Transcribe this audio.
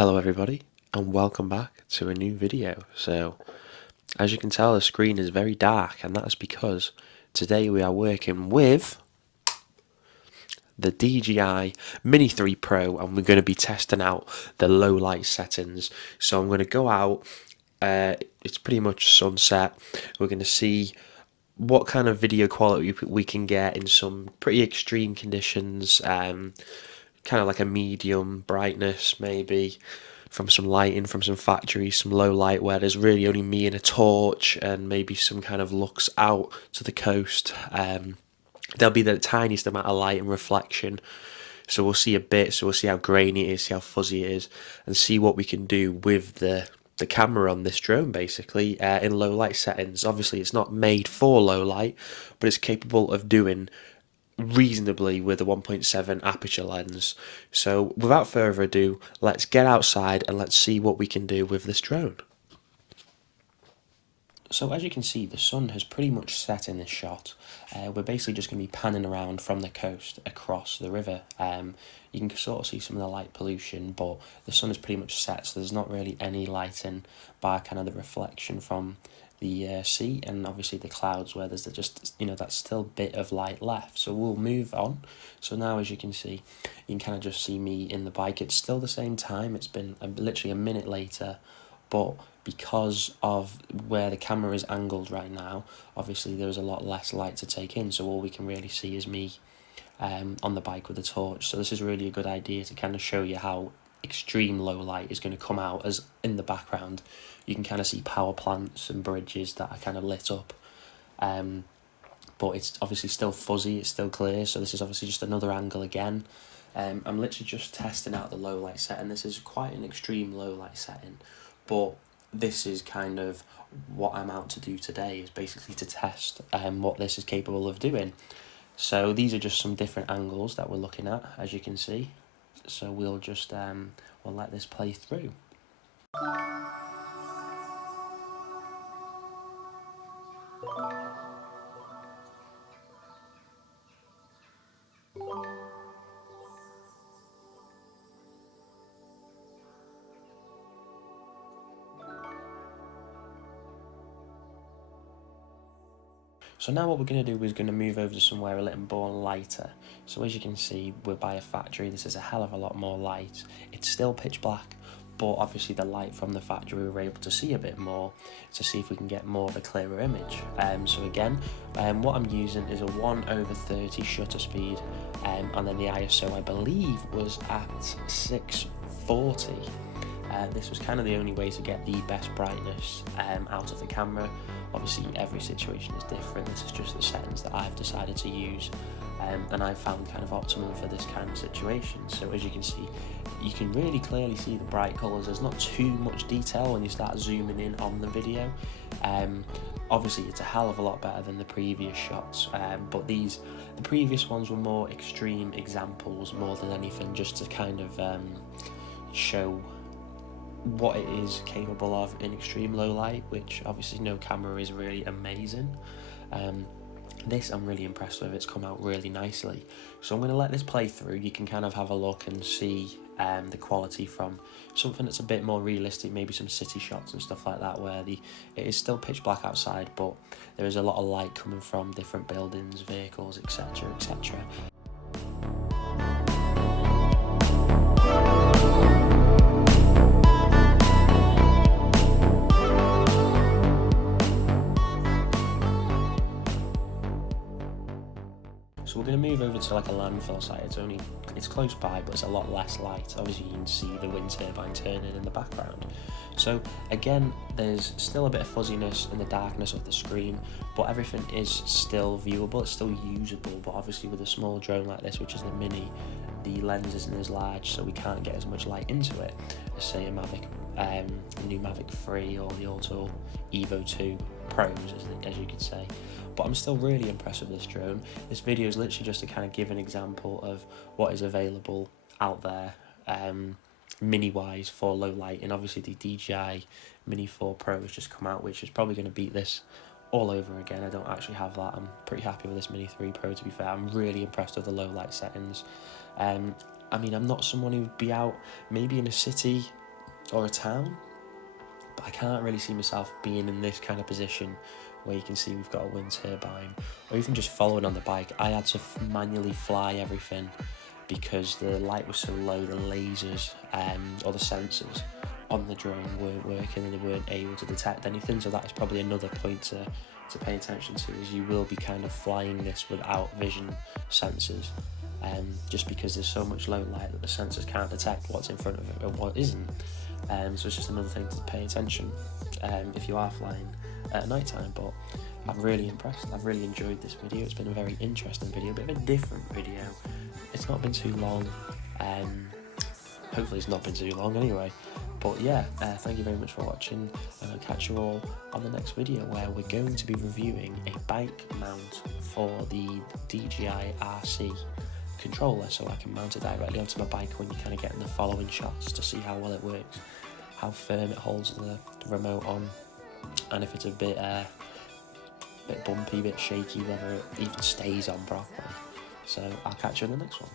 Hello everybody and welcome back to a new video. So as you can tell, the screen is very dark, and that's because today we are working with the DJI Mini 3 Pro, and we're going to be testing out the low light settings. So I'm going to go out, it's pretty much sunset. We're going to see what kind of video quality we can get in some pretty extreme conditions, kind of like a medium brightness maybe, from some lighting from some factories, some low light where there's really only me and a torch, and maybe some kind of looks out to the coast. There'll be the tiniest amount of light and reflection, so we'll see a bit, so we'll see how grainy it is, see how fuzzy it is, and see what we can do with the camera on this drone, basically, in low light settings. Obviously it's not made for low light, but it's capable of doing reasonably with a 1.7 aperture lens. So without further ado, let's get outside and let's see what we can do with this drone. So as you can see, the sun has pretty much set in this shot. We're basically just going to be panning around from the coast across the river. You can sort of see some of the light pollution, but the sun is pretty much set, so there's not really any lighting by kind of the reflection from the sea, and obviously the clouds where there's just, that still bit of light left. So we'll move on. So now, as you can see, you can kind of just see me in the bike. It's still the same time. It's been literally a minute later, but because of where the camera is angled right now, obviously there's a lot less light to take in, so all we can really see is me on the bike with a torch. So this is really a good idea to kind of show you how extreme low light is going to come out, as in the background you can kind of see power plants and bridges that are kind of lit up, but it's obviously still fuzzy, it's still clear. So this is obviously just another angle again. I'm literally just testing out the low light setting. This is quite an extreme low light setting, but this is kind of what I'm out to do today, is basically to test what this is capable of doing. So these are just some different angles that we're looking at, as you can see. So we'll just we'll let this play through. So now what we're going to do is going to move over to somewhere a little more lighter. So as you can see, we're by a factory. This is a hell of a lot more light. It's still pitch black, but obviously the light from the factory we're able to see a bit more, to see if we can get more of a clearer image. So again, what I'm using is a 1/30 shutter speed, and then the ISO I believe was at 640. This was kind of the only way to get the best brightness out of the camera. Obviously every situation is different. This is just the settings that I've decided to use, and I've found kind of optimum for this kind of situation. So as you can see, you can really clearly see the bright colours. There's not too much detail when you start zooming in on the video. Obviously it's a hell of a lot better than the previous shots, but the previous ones were more extreme examples more than anything, just to kind of show what it is capable of in extreme low light, which obviously no camera is really amazing. This I'm really impressed with. It's come out really nicely. So I'm going to let this play through. You can kind of have a look and see the quality from something that's a bit more realistic, maybe some city shots and stuff like that, where it is still pitch black outside, but there is a lot of light coming from different buildings, vehicles, etc, etc. So we're going to move over to like a landfill site. It's close by, but it's a lot less light. Obviously you can see the wind turbine turning in the background. So again, there's still a bit of fuzziness in the darkness of the screen, but everything is still viewable, it's still usable. But obviously with a small drone like this, which is the Mini, the lens isn't as large, so we can't get as much light into it as say a Mavic, new Mavic 3 or the Auto Evo 2 Pros, as you could say. But I'm still really impressed with this drone. This video is literally just to kind of give an example of what is available out there, mini-wise, for low light. And obviously the DJI Mini 4 Pro has just come out, which is probably going to beat this all over again. I don't actually have that. I'm pretty happy with this Mini 3 Pro, to be fair. I'm really impressed with the low light settings. I mean, I'm not someone who would be out maybe in a city or a town, but I can't really see myself being in this kind of position where you can see we've got a wind turbine, or even just following on the bike. I had to manually fly everything because the light was so low, the lasers or the sensors on the drone weren't working and they weren't able to detect anything. So that is probably another point to pay attention to, is you will be kind of flying this without vision sensors, just because there's so much low light that the sensors can't detect what's in front of it or what isn't. So it's just another thing to pay attention if you are flying at night time. But I'm really impressed. I've really enjoyed this video. It's been a very interesting video, a bit of a different video. It's not been too long. Hopefully it's not been too long anyway. But yeah, thank you very much for watching, and I'll catch you all on the next video, where we're going to be reviewing a bike mount for the DJI RC controller, so I can mount it directly onto my bike when you're kind of getting the following shots, to see how well it works, how firm it holds the remote on, and if it's a bit bumpy, a bit shaky, whether it even stays on properly. So I'll catch you in the next one.